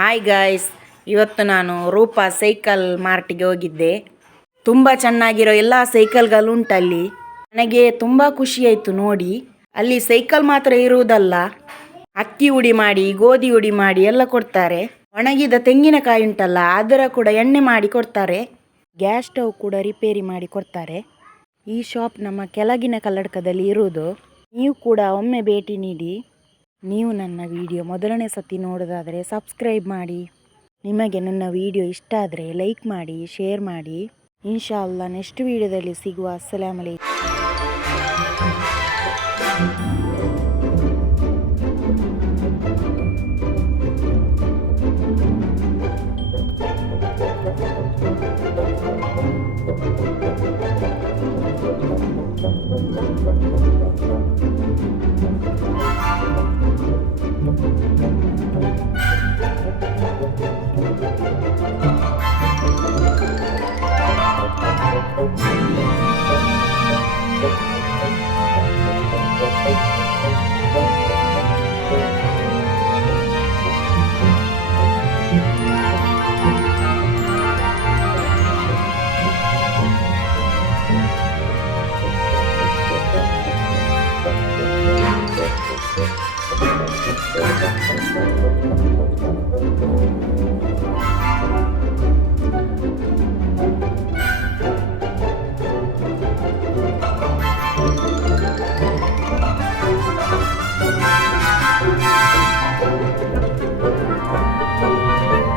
Hi guys, ಇವತ್ತು ನಾನು Roopa cycle ಮಾರ್ಟಿಗೆ ಹೋಗಿದ್ದೆ. ತುಂಬ ಚೆನ್ನಾಗಿರೋ ಎಲ್ಲ ಸೈಕಲ್ಗಳು ಉಂಟಲ್ಲಿ. ನನಗೆ ತುಂಬ ಖುಷಿಯಾಯಿತು ನೋಡಿ. ಅಲ್ಲಿ ಸೈಕಲ್ ಮಾತ್ರ ಇರುವುದಲ್ಲ, ಅಕ್ಕಿ ಹುಡಿ ಮಾಡಿ, ಗೋಧಿ ಹುಡಿ ಮಾಡಿ ಎಲ್ಲ ಕೊಡ್ತಾರೆ. ಒಣಗಿದ ತೆಂಗಿನಕಾಯಿ ಉಂಟಲ್ಲ, ಅದರ ಕೂಡ ಎಣ್ಣೆ ಮಾಡಿ ಕೊಡ್ತಾರೆ. ಗ್ಯಾಸ್ ಸ್ಟವ್ ಕೂಡ ರಿಪೇರಿ ಮಾಡಿ ಕೊಡ್ತಾರೆ. ಈ ಶಾಪ್ ನಮ್ಮ ಕೆಳಗಿನ ಕಲ್ಲಡ್ಕದಲ್ಲಿ ಇರುವುದು. ನೀವು ಕೂಡ ಒಮ್ಮೆ ಭೇಟಿ ನೀಡಿ. ನೀವು ನನ್ನ ವಿಡಿಯೋ ಮೊದಲನೇ ಸತಿ ನೋಡೋದಾದರೆ ಸಬ್ಸ್ಕ್ರೈಬ್ ಮಾಡಿ. ನಿಮಗೆ ನನ್ನ ವಿಡಿಯೋ ಇಷ್ಟ ಆದರೆ ಲೈಕ್ ಮಾಡಿ, ಶೇರ್ ಮಾಡಿ. ಇನ್ಶಾ ಅಲ್ಲಾ ನೆಕ್ಸ್ಟ್ ವಿಡಿಯೋದಲ್ಲಿ ಸಿಗುವ. ಅಸ್ಸಲಾಮು ಅಲೈಕುಂ.